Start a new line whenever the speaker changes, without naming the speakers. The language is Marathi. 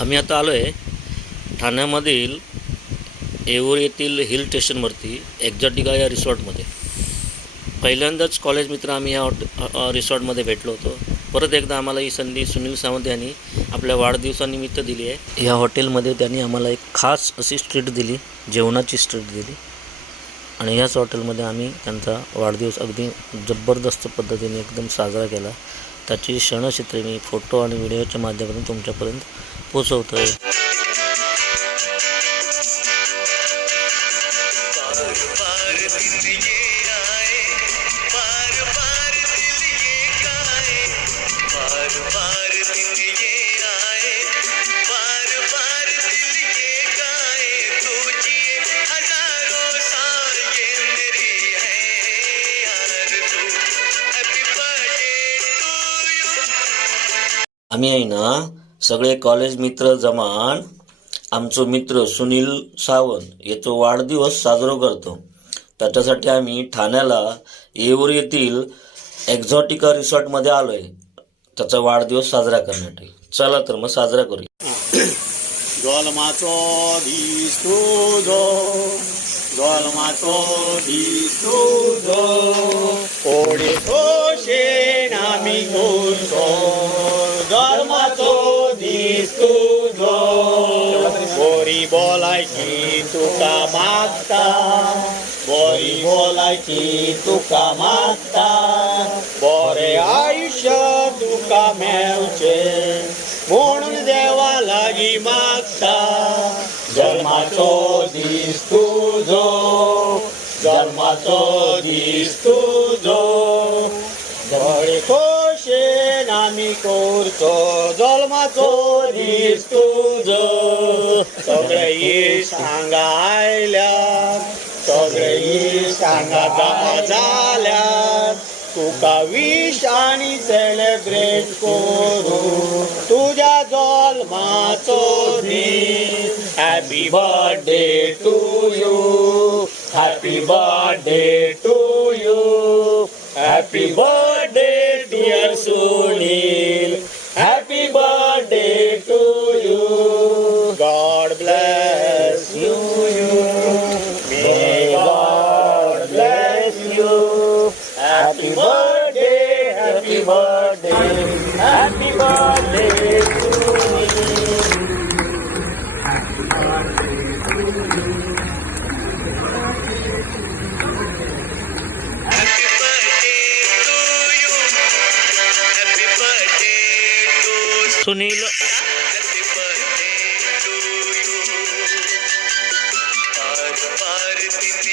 आम्ही आता आलो आहे ठाण्यामधील येऊर येथील हिल स्टेशनवरती एक्झॉटिका या रिसॉर्टमध्ये. पहिल्यांदाच कॉलेज मित्र आम्ही या हॉट रिसॉर्टमध्ये भेटलो होतो. परत एकदा आम्हाला ही संधी सुनील सावंत यांनी आपल्या वाढदिवसानिमित्त दिली आहे. या हॉटेलमध्ये त्यांनी आम्हाला एक खास अशी स्ट्रीट दिली जेवणाची स्ट्रीट दिली. आणि याच हॉटेलमध्ये आम्ही त्यांचा वाढदिवस अगदी जबरदस्त पद्धतीने एकदम साजरा केला. त्याची क्षणचित्रे मी फोटो आणि व्हिडिओच्या माध्यमातून तुमच्यापर्यंत पोचवतो आहे
Thank you.
आम्ही आहे ना सगळे कॉलेज मित्र जमान आमचो मित्र सुनील सावंत याचो वाढदिवस साजरो करतो. त्याच्यासाठी आम्ही ठाण्याला येऊर येथील एक्झॉटिका रिसॉर्टमध्ये आलो आहे त्याचा वाढदिवस साजरा करण्यासाठी चला तर मग साजरा करूया.
जलमाचो धीस तुझो जलमाचो दिसतो जो. ओढे तो शेणामी तो estudo, boribolai kitu kamata, boribolai kitu kamata, bore aisha duca meuce, bunul deva lagi magta, jamato distudo, jamato distudo, bore दीस जन्माचो तुझो आमी करचो जल्माचो दीस तुजो सगळे इश्ट हांगा आयल्या सगळे इश्ट हांगा जमा तुका विश आणि सेलेब्रेट करू तुझ्या जल्माचो दीस. Happy birthday to you happy birthday to you happy birthday dear Sunil. Happy birthday to you. God bless you. May God bless you. Happy birthday, happy birthday, happy birthday. Sunil. Parvati